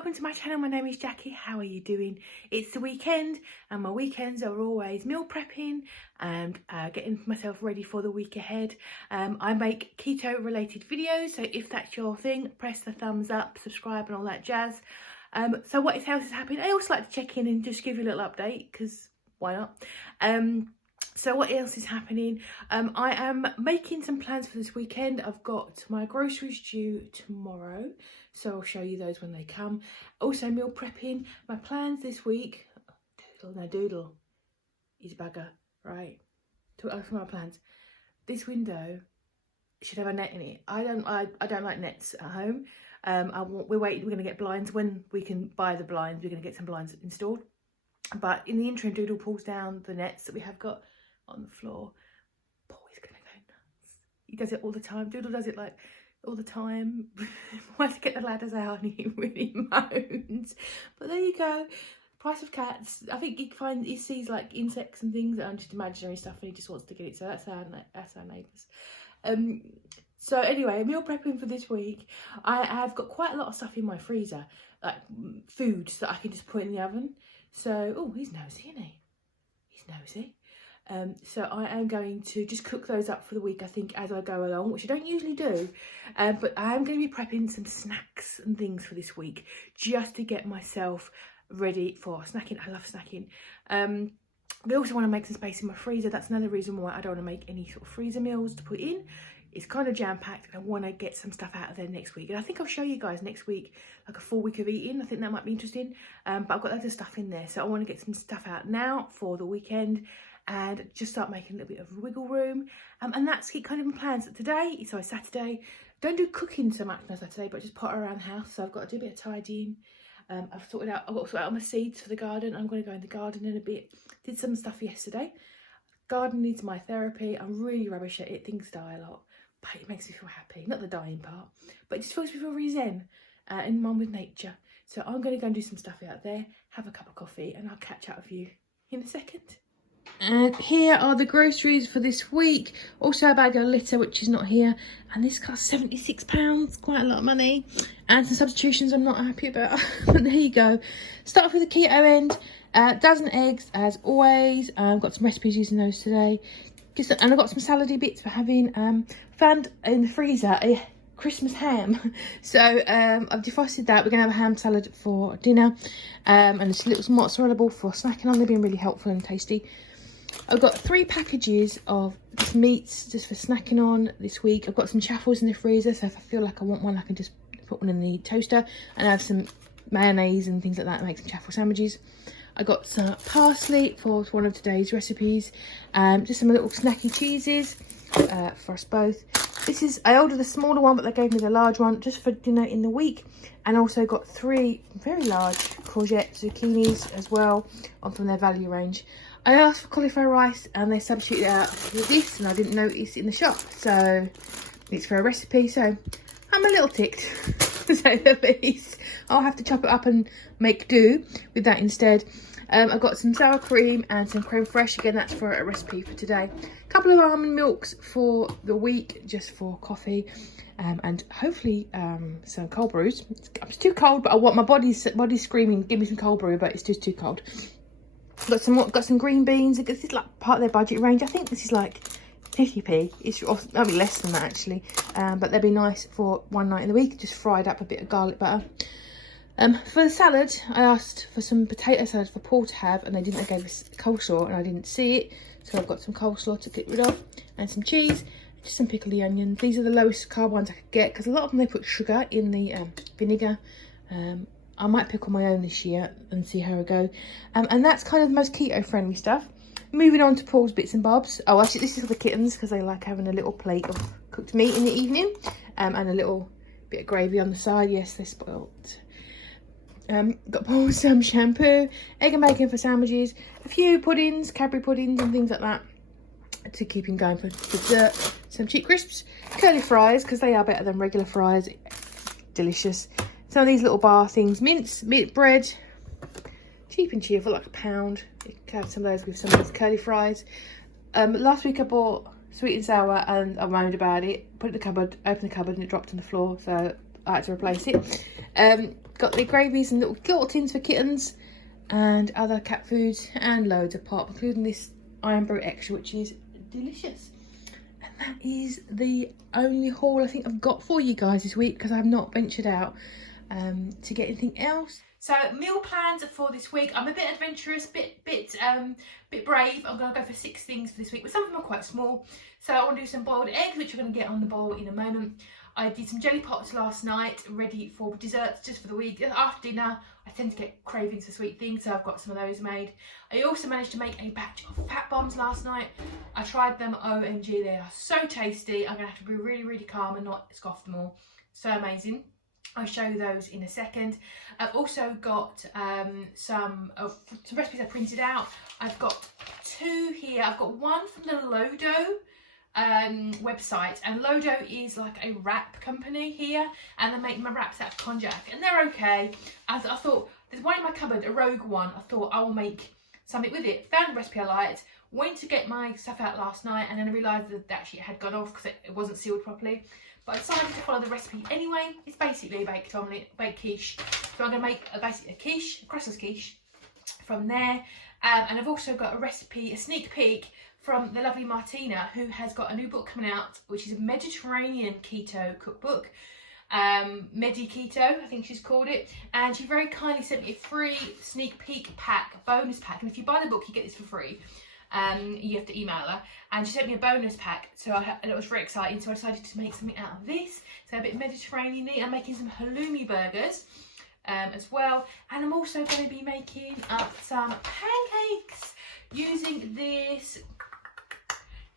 welcome to my channel. My name is Jackie. How are you doing? It's the weekend and my weekends are always meal prepping and getting myself ready for the week ahead. I make keto related videos, so if that's your thing, press the thumbs up, subscribe and all that jazz. So what else is happening? I also like to check in and just give you a little update because why not? So what else is happening? I am making some plans for this weekend. I've got my groceries due tomorrow, so I'll show you those when they come. Also meal prepping. My plans this week, doodle is bugger, right? Talk for my plans. This window should have a net in it. I don't like nets at home. We're going to get blinds. When we can buy the blinds, we're going to get some blinds installed. But in the interim, Doodle pulls down the nets that we have got on the floor. Boy's gonna go nuts. He does it all the time. Doodle does it like all the time. I have to get the ladders out and he really moans. But there you go. Price of cats. I think he sees like insects and things that are just imaginary stuff and he just wants to get it. So that's our neighbours. So anyway, meal prepping for this week. I have got quite a lot of stuff in my freezer, like foods that I can just put in the oven. So, oh, he's nosy, isn't he? He's nosy. So I am going to just cook those up for the week, I think, as I go along, which I don't usually do. But I am going to be prepping some snacks and things for this week, just to get myself ready for snacking. I love snacking. I also want to make some space in my freezer. That's another reason why I don't want to make any sort of freezer meals to put in. It's kind of jam-packed and I want to get some stuff out of there next week. And I think I'll show you guys next week, like a full week of eating. I think that might be interesting. But I've got loads of stuff in there. So I want to get some stuff out now for the weekend and just start making a little bit of wiggle room. And that's kind of my plans. Today, so Saturday, don't do cooking so much on Saturday, but just potter around the house. So I've got to do a bit of tidying. I've got to sort out my seeds for the garden. I'm going to go in the garden in a bit. Did some stuff yesterday. Garden needs my therapy. I'm really rubbish at it. Things die a lot. But it makes me feel happy, not the dying part, but it just makes me feel really zen in one with nature. So I'm going to go and do some stuff out there, have a cup of coffee, and I'll catch up with you in a second. And here are the groceries for this week. Also a bag of litter, which is not here, and this costs £76, quite a lot of money, and some substitutions I'm not happy about. But there you go. Start off with the keto end. Dozen eggs as always. I've got some recipes using those today. And I've got some salady bits for having. Found in the freezer a Christmas ham. So I've defrosted that. We're going to have a ham salad for dinner. And it's a little mozzarella ball for snacking on. They've been really helpful and tasty. I've got 3 packages of meats just for snacking on this week. I've got some chaffles in the freezer. So if I feel like I want one, I can just put one in the toaster. And I have some mayonnaise and things like that to make some chaffle sandwiches. I got some parsley for one of today's recipes. Just some little snacky cheeses for us both. I ordered the smaller one, but they gave me the large one just for dinner in the week. And also got 3 very large courgette zucchinis as well from their value range. I asked for cauliflower rice and they substituted out with this, and I didn't notice in the shop. So it's for a recipe. So I'm a little ticked, to say the least. I'll have to chop it up and make do with that instead. I've got some sour cream and some creme fraiche. Again, that's for a recipe for today. A couple of almond milks for the week, just for coffee. And hopefully some cold brews. It's too cold, but I want my body's screaming, give me some cold brew, but it's just too cold. Got some green beans. This is like part of their budget range. I think this is like 50p. It's maybe less than that actually. But they'd be nice for one night in the week. Just fried up a bit of garlic butter. For the salad, I asked for some potato salad for Paul to have, and they gave us coleslaw, and I didn't see it. So I've got some coleslaw to get rid of, and some cheese, just some pickled onions. These are the lowest carb ones I could get, because a lot of them they put sugar in the vinegar. I might pickle my own this year and see how it goes. And that's kind of the most keto-friendly stuff. Moving on to Paul's bits and bobs. Oh, actually, this is for the kittens, because they like having a little plate of cooked meat in the evening, and a little bit of gravy on the side. Yes, they're spoilt. Got Paul some shampoo, egg and bacon for sandwiches, a few puddings, Cadbury puddings and things like that to keep him going for dessert. Some cheap crisps, curly fries, because they are better than regular fries. Delicious. Some of these little bar things, mince, mint bread, cheap and cheerful, like £1. You can have some of those with some of these curly fries. Last week I bought sweet and sour and I moaned about it. Put it in the cupboard, opened the cupboard and it dropped on the floor. So I had to replace it. Got the gravies and little guillotines for kittens and other cat foods and loads of pop, including this Iron Brew Extra, which is delicious. And that is the only haul I think I've got for you guys this week, because I have not ventured out to get anything else. So meal plans for this week. I'm a bit adventurous, bit brave. I'm gonna go for 6 things for this week, but some of them are quite small. So I want to do some boiled eggs, which we're gonna get on the boil in a moment. I did some jelly pots last night, ready for desserts just for the week. After dinner, I tend to get cravings for sweet things, so I've got some of those made. I also managed to make a batch of fat bombs last night. I tried them, OMG, they are so tasty. I'm gonna have to be really, really calm and not scoff them all. So amazing. I'll show you those in a second. I've also got some recipes I printed out. I've got 2 here. I've got one from the Lodo website, and Lodo is like a wrap company here, and they make my wraps out of konjac, and they're okay. I thought, there's one in my cupboard, a rogue one. I thought I will make something with it. Found a recipe I liked, went to get my stuff out last night, and then I realised that actually it had gone off because it wasn't sealed properly. But I decided to follow the recipe anyway. It's basically a baked omelette, baked quiche. So I'm going to make basically a quiche, a Christmas quiche from there. And I've also got a recipe, a sneak peek from the lovely Martina, who has got a new book coming out, which is a Mediterranean keto cookbook. Medi Keto, I think she's called it. And she very kindly sent me a free sneak peek pack, bonus pack. And if you buy the book, you get this for free. You have to email her, and she sent me a bonus pack, and it was very exciting, so I decided to make something out of this. So a bit Mediterranean-y. I'm making some halloumi burgers as well, and I'm also going to be making up some pancakes using this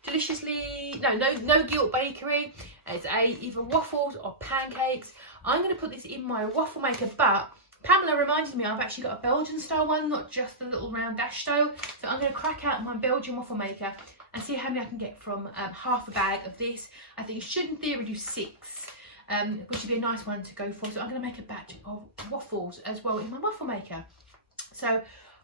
deliciously no guilt bakery. It's either waffles or pancakes. I'm going to put this in my waffle maker, but Pamela reminded me I've actually got a Belgian style one, not just the little round dash style. So I'm going to crack out my Belgian waffle maker and see how many I can get from half a bag of this. I think you should in theory do 6, which would be a nice one to go for. So I'm going to make a batch of waffles as well in my waffle maker. So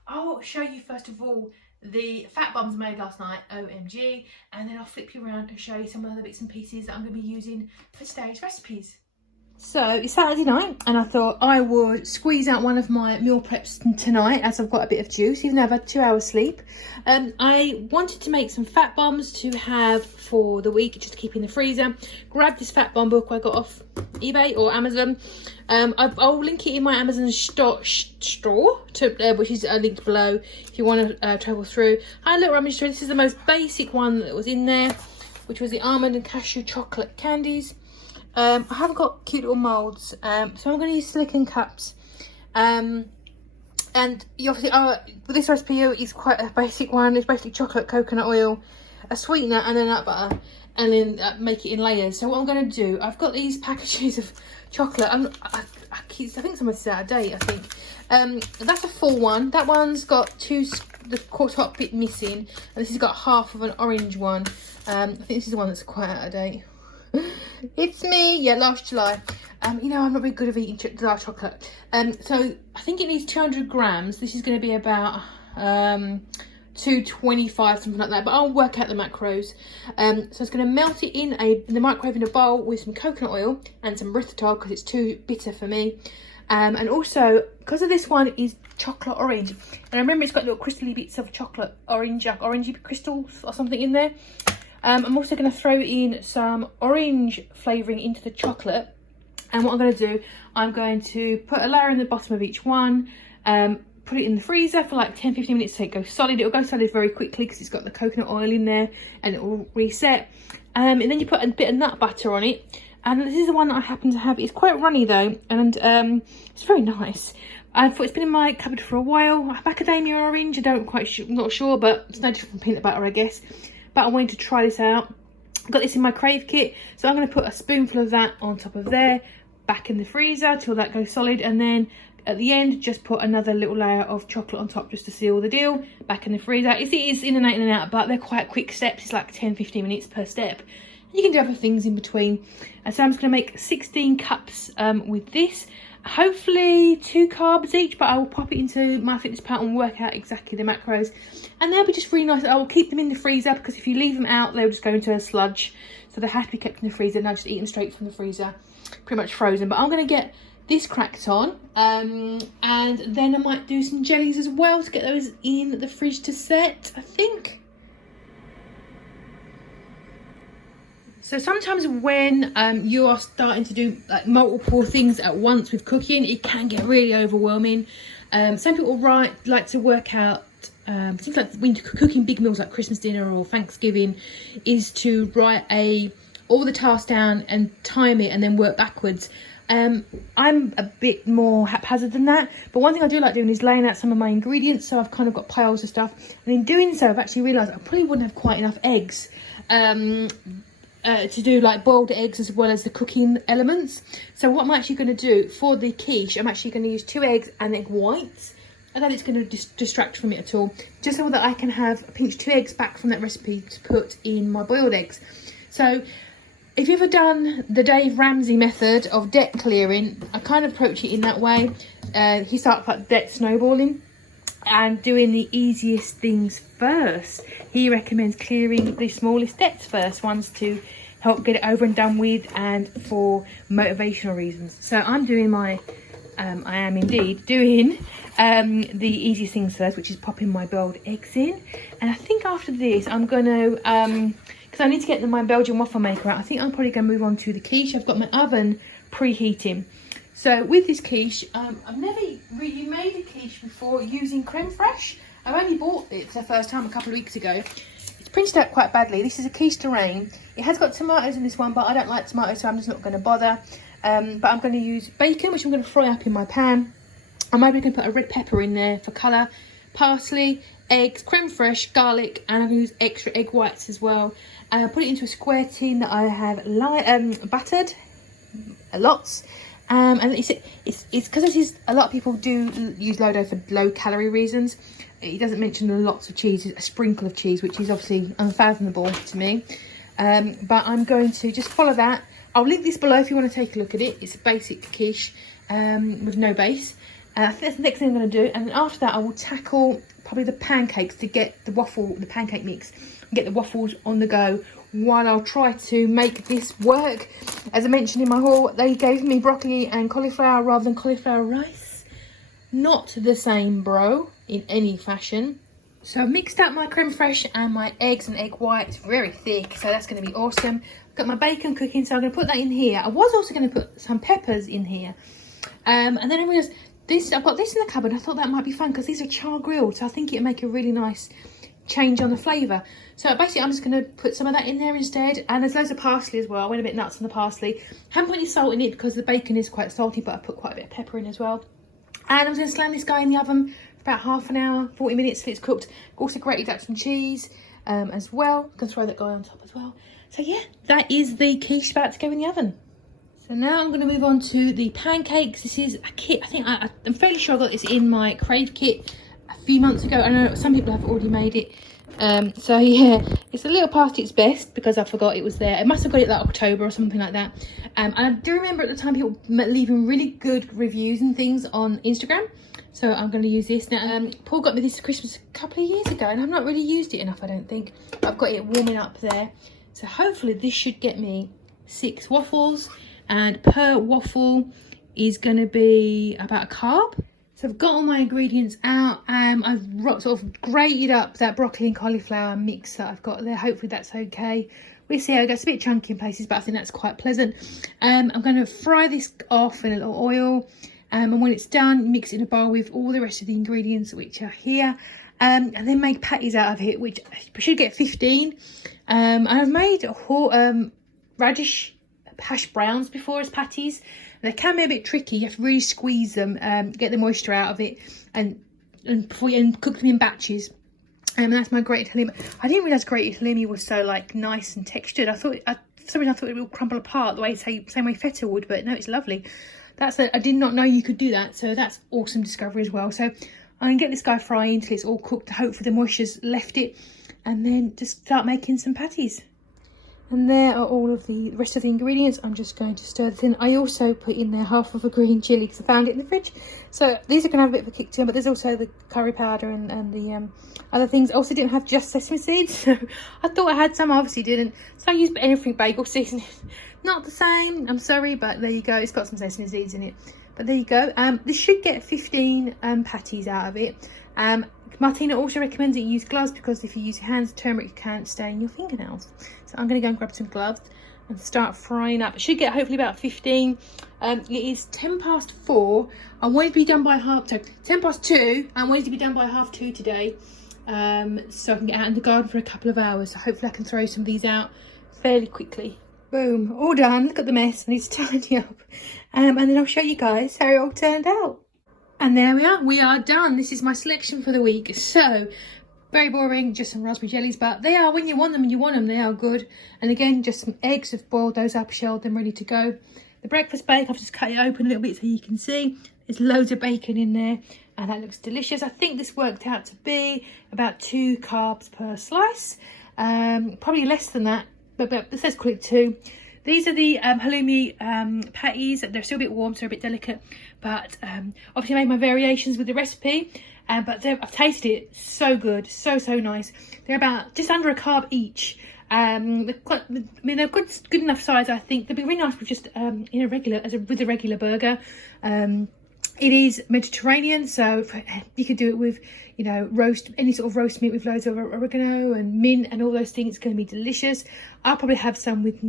I'll show you first of all the fat bombs I made last night, OMG, and then I'll flip you around and show you some of the bits and pieces that I'm going to be using for today's recipes. So it's Saturday night, and I thought I would squeeze out one of my meal preps tonight, as I've got a bit of juice, even though I've had 2 hours sleep. I wanted to make some fat bombs to have for the week, just to keep in the freezer. Grabbed this fat bomb book I got off eBay or Amazon. I'll link it in my Amazon store, which is linked below if you want to travel through. I had a little rummage through. This is the most basic one that was in there, which was the almond and cashew chocolate candies. I haven't got cute little moulds, so I'm going to use silicone cups. And you obviously, this recipe is quite a basic one. It's basically chocolate, coconut oil, a sweetener, and then nut butter, and then make it in layers. So what I'm going to do, I've got these packages of chocolate. I think some of this is out of date, I think. That's a full one. That one's got the top bit missing, and this has got half of an orange one. I think this is the one that's quite out of date. It's me, yeah, last July. You know, I'm not very good at eating dark chocolate. So I think it needs 200 grams. This is going to be about 225, something like that, but I'll work out the macros. So it's going to melt it in the microwave in a bowl with some coconut oil and some erythritol, because it's too bitter for me. And also, because of this one is chocolate orange, and I remember it's got little crystally bits of chocolate orange, like orangey crystals or something in there. I'm also going to throw in some orange flavouring into the chocolate. And what I'm going to do, I'm going to put a layer in the bottom of each one, put it in the freezer for like 10-15 minutes so it goes solid. It'll go solid very quickly because it's got the coconut oil in there, and it will reset. And then you put a bit of nut butter on it. And this is the one that I happen to have. It's quite runny though, and it's very nice. I thought it's been in my cupboard for a while. Macadamia orange, I'm not sure, but it's no different from peanut butter, I guess. But I wanted to try this out. I got this in my KRAVE kit, so I'm going to put a spoonful of that on top of there, back in the freezer till that goes solid, and then at the end just put another little layer of chocolate on top just to seal the deal, back in the freezer. It is in and out, but they're quite quick steps. It's like 10-15 minutes per step. You can do other things in between. And so I'm just going to make 16 cups with this. Hopefully 2 carbs each, but I will pop it into my fitness pal and work out exactly the macros, and they'll be just really nice. I will keep them in the freezer because if you leave them out they'll just go into a sludge, so they have to be kept in the freezer, and I just eat them straight from the freezer, pretty much frozen. But I'm going to get this cracked on, and then I might do some jellies as well to get those in the fridge to set, I think. So sometimes when you are starting to do like multiple things at once with cooking, it can get really overwhelming. Some people like to work out, things like when you're cooking big meals like Christmas dinner or Thanksgiving, is to write all the tasks down and time it and then work backwards. I'm a bit more haphazard than that, but one thing I do like doing is laying out some of my ingredients, so I've kind of got piles of stuff, and in doing so I've actually realised I probably wouldn't have quite enough eggs to do like boiled eggs as well as the cooking elements. So what I'm actually going to do for the quiche, I'm actually going to use 2 eggs and egg whites. I don't think it's going to distract from it at all, just so that I can have pinch 2 eggs back from that recipe to put in my boiled eggs. So if you've ever done the Dave Ramsey method of debt clearing, I kind of approach it in that way. He starts like debt snowballing and doing the easiest things first. He recommends clearing the smallest debts first, ones to help get it over and done with and for motivational reasons. So I'm doing I am indeed doing the easiest things first, which is popping my boiled eggs in. And I think after this I'm going to, because I need to get my Belgian waffle maker out, I think I'm probably going to move on to the quiche. I've got my oven preheating. So with this quiche, I've never really made a quiche before using creme fraiche. I've only bought it for the first time a couple of weeks ago. It's printed out quite badly. This is a quiche de reine. It has got tomatoes in this one, but I don't like tomatoes, so I'm just not going to bother. But I'm going to use bacon, which I'm going to fry up in my pan. I'm maybe going to put a red pepper in there for colour, parsley, eggs, creme fraiche, garlic, and I'm going to use extra egg whites as well. And I'll put it into a square tin that I have buttered lots. And it's because this is, a lot of people do use low-dough for low-calorie reasons. It doesn't mention lots of cheese, a sprinkle of cheese, which is obviously unfathomable to me. But I'm going to just follow that. I'll link this below if you want to take a look at it. It's a basic quiche with no base. I think that's the next thing I'm going to do. And then after that, I will tackle probably the pancakes to get the pancake mix, get the waffles on the go, while I'll try to make this work. As I mentioned in my haul, they gave me broccoli and cauliflower rather than cauliflower rice. Not the same, bro, in any fashion. So I've mixed up my creme fraiche and my eggs and egg whites, very thick, so that's going to be awesome. I've got my bacon cooking, so I'm going to put that in here. I was also going to put some peppers in here. And then I realised I've got this in the cupboard. I thought that might be fun because these are char grilled, so I think it'd make a really nice change on the flavour. So basically I'm just going to put some of that in there instead, and there's loads of parsley as well. I went a bit nuts on the parsley. Haven't put any salt in it because the bacon is quite salty, but I put quite a bit of pepper in as well. And I'm going to slam this guy in the oven for about half an hour, 40 minutes till it's cooked. Also grated up some cheese as well. I'm going to throw that guy on top as well. So yeah, that is the quiche about to go in the oven. So now I'm going to move on to the pancakes. This is a kit. I think I'm fairly sure I got this in my KRAVE kit a few months ago. I know some people have already made it. So yeah, it's a little past its best because I forgot it was there. I must have got it like October or something like that. And I do remember at the time people leaving really good reviews and things on Instagram. So I'm going to use this now. Paul got me this for Christmas a couple of years ago, and I've not really used it enough, I don't think. I've got it warming up there. So hopefully this should get me 6 waffles, and per waffle is going to be about a carb. So I've got all my ingredients out. I've sort of grated up that broccoli and cauliflower mix that I've got there. Hopefully that's okay. We'll see how it goes. It's a bit chunky in places, but I think that's quite pleasant. I'm going to fry this off in a little oil. And when it's done, mix it in a bowl with all the rest of the ingredients which are here. And then make patties out of it, which I should get 15. I've made radish hash browns before as patties. They can be a bit tricky. You have to really squeeze them, get the moisture out of it, and cook them in batches. And that's my grated halloumi. I didn't realise grated halloumi was so like nice and textured. For some reason I thought it would crumble apart the way, same way feta would, but no, it's lovely. I did not know you could do that, so that's awesome discovery as well. So I'm gonna get this guy frying until it's all cooked. Hopefully the moisture's left it, and then just start making some patties. And there are all of the rest of the ingredients. I'm just going to stir this in. I also put in there half of a green chilli because I found it in the fridge. So these are going to have a bit of a kick to them, but there's also the curry powder and the other things. I also didn't have just sesame seeds, so I thought I had some, I obviously didn't. So I used anything bagel seasoning. Not the same, I'm sorry, but there you go. It's got some sesame seeds in it. But there you go. This should get 15 patties out of it. Martina also recommends that you use gloves because if you use your hands, turmeric can't stain your fingernails. So I'm going to go and grab some gloves and start frying up. It should get hopefully about 15. It is 4:10. I wanted to be done by 2:10. I wanted to be done by 2:30 today, so I can get out in the garden for a couple of hours. So hopefully I can throw some of these out fairly quickly. Boom, all done. Look at the mess. I need to tidy up, and then I'll show you guys how it all turned out. And there we are done. This is my selection for the week. So, very boring, just some raspberry jellies, but they are, when you want them and you want them, they are good. And again, just some eggs. I've boiled those up, shelled them, ready to go. The breakfast bake, I've just cut it open a little bit so you can see. There's loads of bacon in there, and that looks delicious. I think this worked out to be about 2 carbs per slice. Probably less than that, but let's call it 2. These are the halloumi patties. They're still a bit warm, so they're a bit delicate. But obviously I made my variations with the recipe. But I've tasted it. So good. So nice. They're about just under a carb each. They're good enough size, I think. They'd be really nice with just with a regular burger. It is Mediterranean, so you could do it with, you know, any sort of roast meat with loads of oregano and mint and all those things. It's going to be delicious. I'll probably have some with,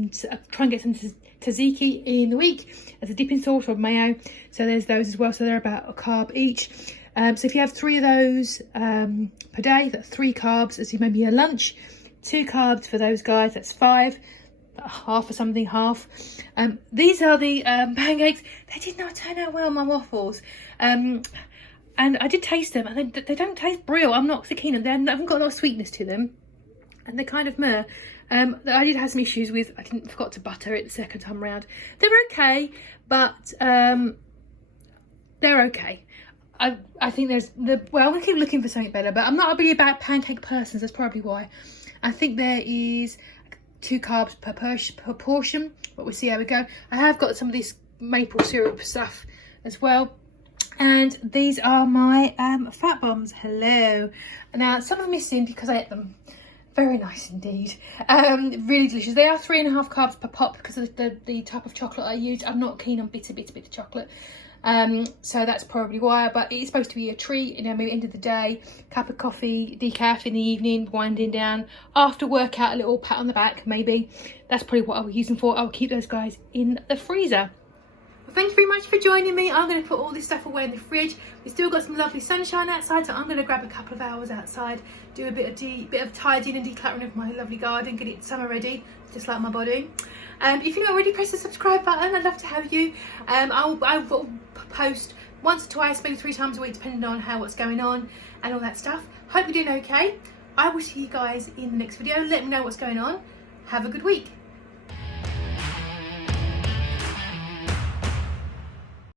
try and get some tzatziki in the week as a dipping sauce or mayo. So there's those as well. So they're about a carb each. So if you have 3 of those per day, that's 3 carbs as maybe a lunch. 2 carbs for those guys, that's 5. Half or something, half. These are the pancakes. They did not turn out well, my waffles. And I did taste them, and they don't taste brilliant. I'm not so keen on them. They haven't got a lot of sweetness to them, and they're kind of meh. I did have some issues with, I forgot to butter it the second time around. They were okay, but they're okay. I think well, I'm gonna keep looking for something better, but I'm not a really bad pancake person, so that's probably why. I think there is 2 carbs per portion, but we'll see how we go. I have got some of this maple syrup stuff as well, and these are my fat bombs. Hello. Now some are missing because I ate them. Very nice indeed. Really delicious. They are 3.5 carbs per pop because of the type of chocolate I used. I'm not keen on bitter chocolate. So that's probably why, but it's supposed to be a treat, you know, maybe end of the day, cup of coffee, decaf in the evening, winding down, after workout, a little pat on the back, maybe. That's probably what I'll use them for. I'll keep those guys in the freezer. Well, thank you very much for joining me. I'm going to put all this stuff away in the fridge. We've still got some lovely sunshine outside, so I'm going to grab a couple of hours outside, do a bit of tidying and decluttering of my lovely garden, get it summer ready, just like my body. If you've not already, press the subscribe button. I'd love to have you. I will post once or twice, maybe 3 times a week, depending on what's going on and all that stuff. Hope you're doing okay. I will see you guys in the next video. Let me know what's going on. Have a good week.